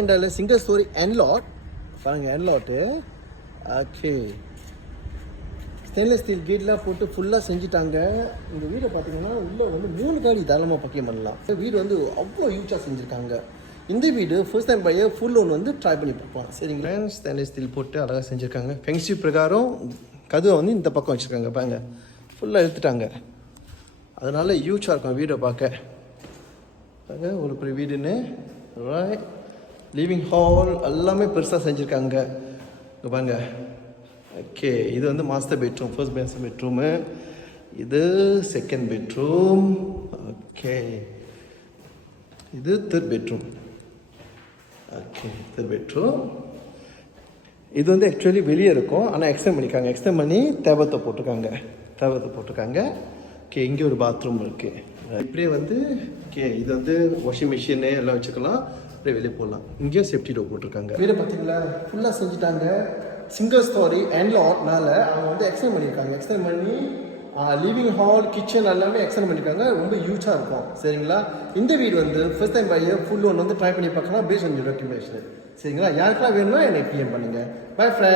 இந்த single story என்லாட் பாருங்க, என்லாட்டு. Okay, stainless steel கேட்லாம் போட்டு ஃபுல்லாக செஞ்சுட்டாங்க. இந்த வீடை பார்த்தீங்கன்னா உள்ளே வந்து 3 காடி தாராளமாக பக்கியம் பண்ணலாம். இந்த வீடு வந்து அவ்வளோ யூஸாக செஞ்சுருக்காங்க. இந்த வீடு first time buyer full loan வந்து ட்ரை பண்ணி பார்ப்போம். சரிங்களா, ஸ்டெயின்லெஸ் ஸ்டீல் போட்டு அழகாக செஞ்சுருக்காங்க. ஃபெங்சி பிரகாரம் கதவை வந்து இந்த பக்கம் வச்சுருக்காங்க. பாருங்க, ஃபுல்லாக எடுத்துட்டாங்க. அதனால் யூஸாக இருக்கும் வீடை பார்க்க. பாருங்க, ஒரு பெரிய வீடுன்னு லிவிங் ஹால் எல்லாமே பெருசாக செஞ்சுருக்காங்க. இங்கே பாருங்க. ஓகே, இது வந்து மாஸ்டர் பெட்ரூம், ஃபர்ஸ்ட் பெட்ரூமு. இது செகண்ட் பெட்ரூம். ஓகே, இது third bedroom. Okay, third bedroom. இது வந்து ஆக்சுவலி வெளியே இருக்கும், ஆனால் எக்ஸ்டெண்ட் பண்ணியிருக்காங்க. எக்ஸ்டெண்ட் பண்ணி தேவத்தை போட்டிருக்காங்க. ஓகே, இங்கே ஒரு பாத்ரூம் இருக்குது. இப்படியே வந்து ஓகே, இது வந்து வாஷிங் மிஷினு எல்லாம் வச்சுக்கலாம். அப்படியே வெளியே போடலாம். இங்கேயும் சேஃப்டி டோர் போட்டிருக்காங்க. வீடு பார்த்தீங்களா, ஃபுல்லாக செஞ்சுட்டாங்க. சிங்கிள் ஸ்டோரி என்லாட்னால அவங்க வந்து எக்ஸ்டெண்ட் பண்ணியிருக்காங்க. எக்ஸ்டெண்ட் பண்ணி லிவிங் ஹால், கிச்சன் எல்லாமே எக்ஸ்டெண்ட் பண்ணியிருக்காங்க. ரொம்ப யூஸாக இருக்கும். சரிங்களா, இந்த வீடு வந்து first time buyer full one வந்து ட்ரை பண்ணி பார்க்கலாம் பேஸ்ட் ஆன் யூர் ரெக்கமெண்டேஷன். சரிங்களா, யாருக்கெல்லாம் வேணுமோ எனக்கு பிஎம் பண்ணுங்கள். By friend.